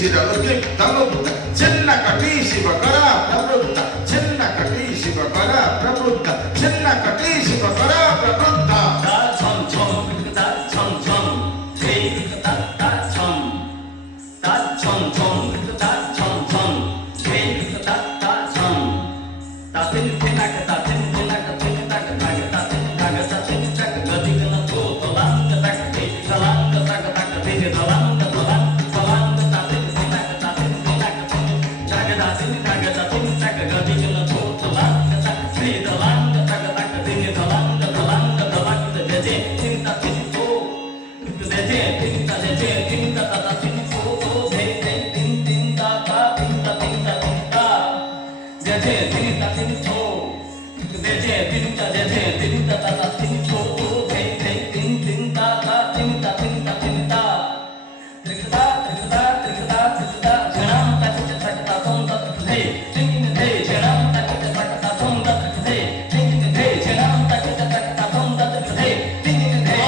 शिरवृत्तमुक्त छिन्न कटी शिवकर प्रवृत्त छिन्न कटी शिवकर प्रवृत्त छिन्न कटी शिवकर प्रवृत्त छम छम ता छम छम हे ता छम छम छम ता छम छम हे ता छम ता तिन तिनक ता तिन तिनक तिन तक तक ता तिन तक ता तिन तक गति न तो तलांग तक ते तलांग तक तक ते तलांग तलांग तलांग ता तिन तिनक ता तिन तिनक तक ता तिन तक गति न तो तलांग तक ते तलांग तक तक ते तलांग तलांग तलांग ते तिन ता तिन तो ते तिन ता ता तिन तो ते तिन तिन ता तिन ता तिन ता जे तिन ता तिन तो जे तिन ता तिन ता तिन तो ते तिन तिन ता तिन ता तिन ता तिन ता त्रिकदा त्रिकदा त्रिकदा त्रिकदा जनाम तक तक ता तुम तक थे तिन थे जनाम तक तक ता तुम तक थे तिन थे जनाम तक तक ता तुम तक थे तिन थे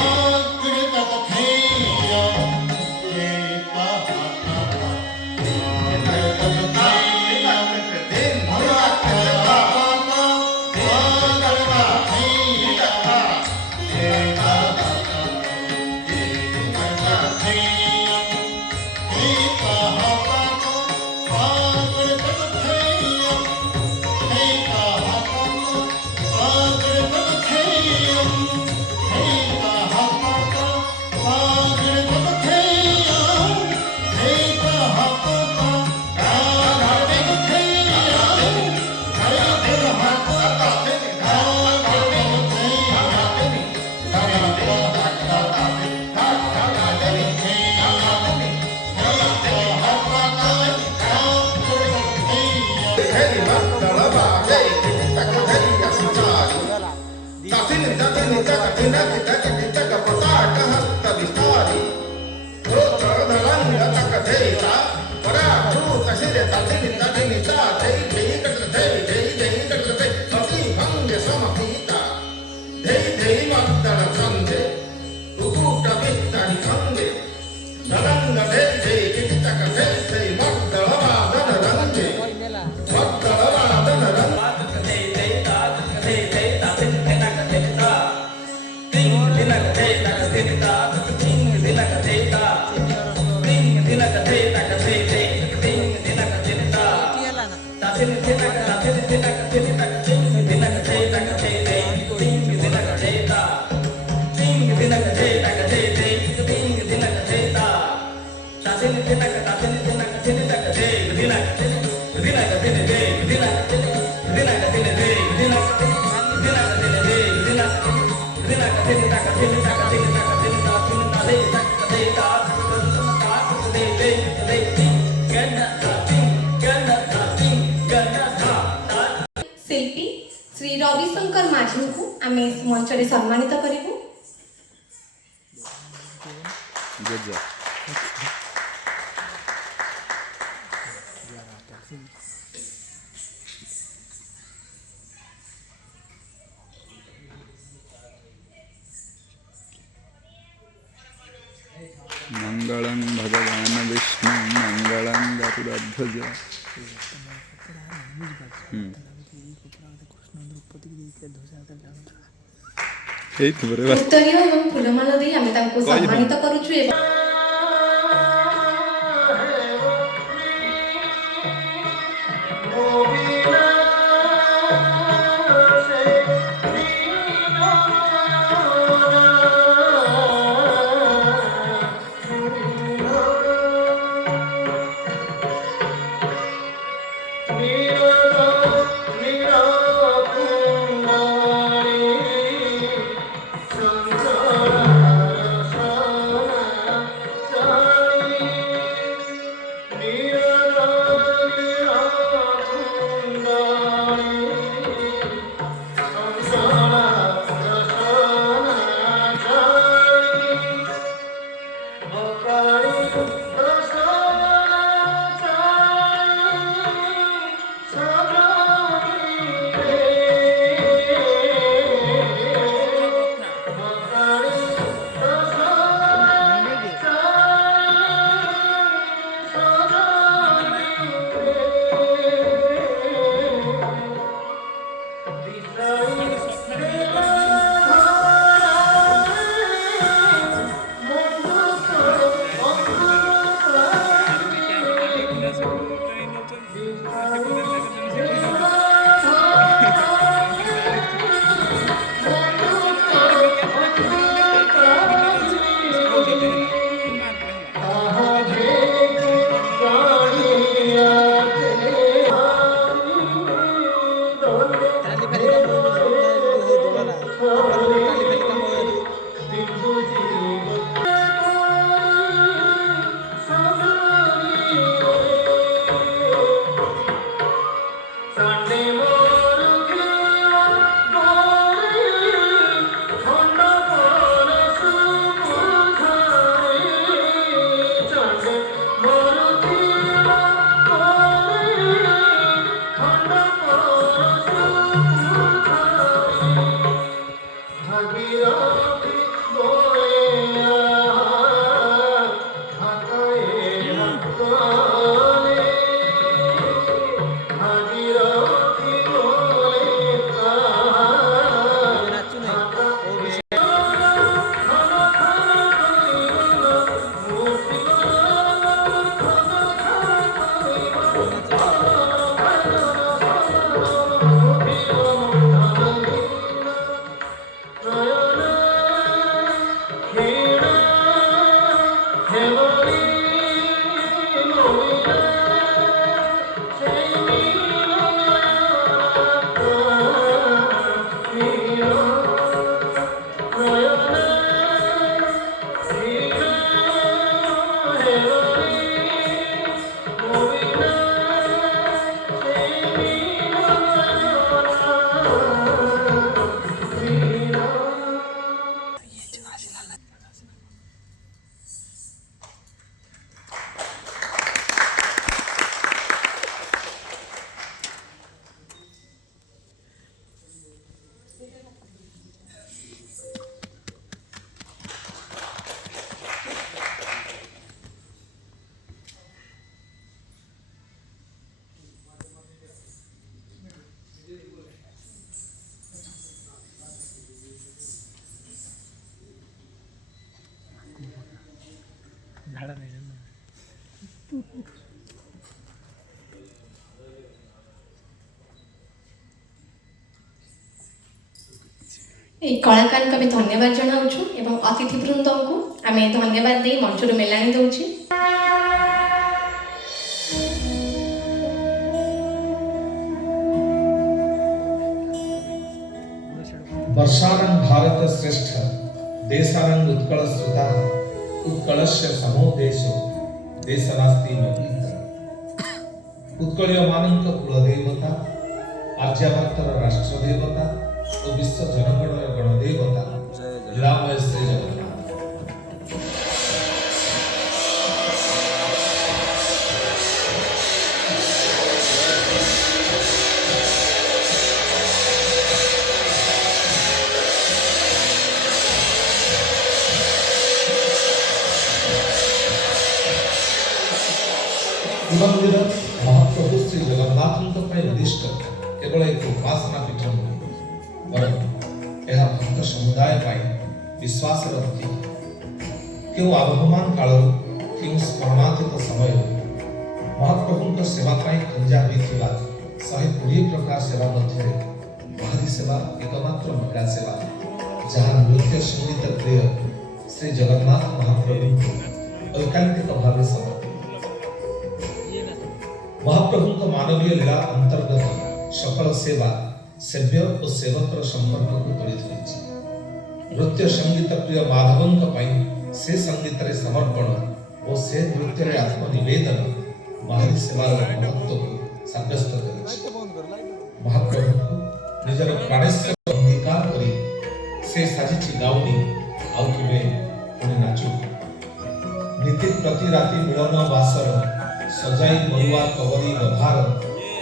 शिल्पी श्री रविशंकर माझी को आमे मंच रे सम्मानित करिबु। मंगलं भगवान विष्णु मंगलं गरुड़ध्वज। उत्तरीय एवं फूलमाला दे आमे तांको सम्मानित करूछु। এই କଳାକାରଙ୍କୁ ଆମେ ଧନ୍ୟବାଦ ଜଣାଉଛୁ ଏବଂ ଅତିଥିବୃନ୍ଦଙ୍କୁ ଆମେ ଧନ୍ୟବାଦ ଦେଇ ମଞ୍ଚରୁ ମେଲାଣି ଦେଉଛୁ। वर्षारंग भारत श्रेष्ठ देशारंग उत्कल श्रुता उत्कलस्य समो देशो देशनास्ति नवीकर उत्कलीय मानक कुलदेवता आर्यावर्तर राष्ट्र देवता और विश्व जनगणर गणदेवता लीलामय श्री जगन्नाथ। मंदिर महाप्रभु श्री जगन्नाथ उद्दिष्ट केवल एक उपासना पीठ नुहे बरं यह भक्त समुदाय विश्वास प्रतीक। क्यों आबहमान काल क्यों स्मरणातीत समय महाप्रभु सेवा खंजा होता 120 प्रकार सेवा मध्य महादी सेवा एकमात्र महिला सेवा जहाँ नृत्य संगीत प्रिय श्री जगन्नाथ महाप्रभु ऐकांतिक भाव समर्पित। महाप्रभु मानवीय लीला अंतर्गत सकल सेवा सेव्य और सेवकर संपर्क को तोड़ी धरी। नृत्य संगीत प्रिय माधवों से संगीत रे समर्पण और से नृत्य रे आत्मनिवेदन महारी सेवार महत्व को साब्यस्त कर महाप्रभु को निजर प्राणेश्वर अंगीकार करी से साजिछि गाउनी आउ केबे पुणी नाचु नीति प्रति राति मिलन बासर सजाई मरुआ कवरी गभार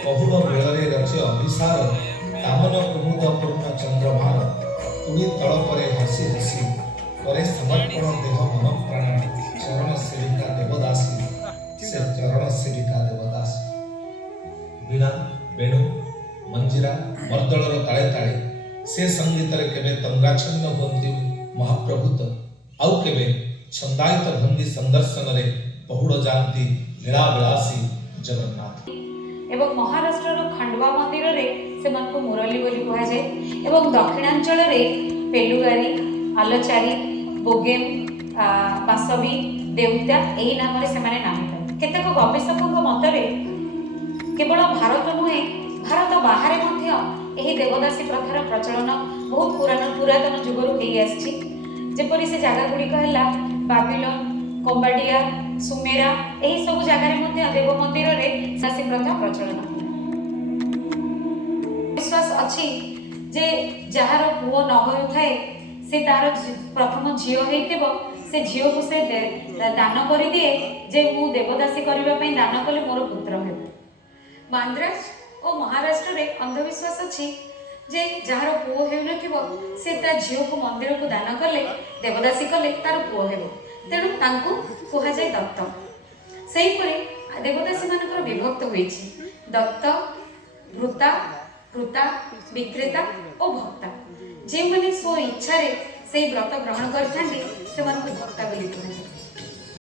बहुल बेलरे रचे अभिसार कामन कुमुद पूर्ण चंद्रभार तुड़ी तल परे हसी हसी परे समर्पण देह मन प्राण चरण सेविका देवदासी से चरण सेविका देवदासी बिना बेणु मंजिरा मर्दलर ताले ताले से संगीत रे केबे तंगाछन्न हुअन्ति महाप्रभु तो आउ केबे छंदायित भंगी संदर्शन रे बहुड़ जाती लीला विलासी जगन्नाथ। एवं महाराष्ट्र खंडवा मंदिर रे सेमानकु मुरली बोली कहा जाए एवं दक्षिणांचल रे पेलुगारी आलचारी बोगेम बासवी देवता एही नाम रे सेमाने नामित। केतेक गवेषकों मतरे केवल भारत नुहे भारत बाहर मध्य एही देवदासी प्रथार प्रचलन बहुत पुरातन जुगरु हेई आछि। जेपरि से जागा गुड़िक है बाबिलोन कंबाडिया सुमेरा एही सब जगार मध्य देव मंदिर रे दासी प्रथा प्रचलन विश्वास अछि जे जहार पुओ न होइथाए से तार प्रथम झियो हेतिबो से झियो को से दान करि दिए जे मु देवदासी करबा पई दान कले मोर पुत्र हेबो। मांद्राज और महाराष्ट्र रे अंधविश्वास अछि जे जहार पुओ हेउ नथिबो से ता झियो को मंदिर को दान कले देवदासी कले तार पुओ हेबो तेणु तांकु कहा जाए दत्त। सेहीपरि देवदासी मानकर विभक्त होइछि दत्त भृता कृता विक्रेता और भक्ता जे माने सो इच्छा रे से व्रत ग्रहण करथांती से मानकु भक्ता बोली कहा जाए।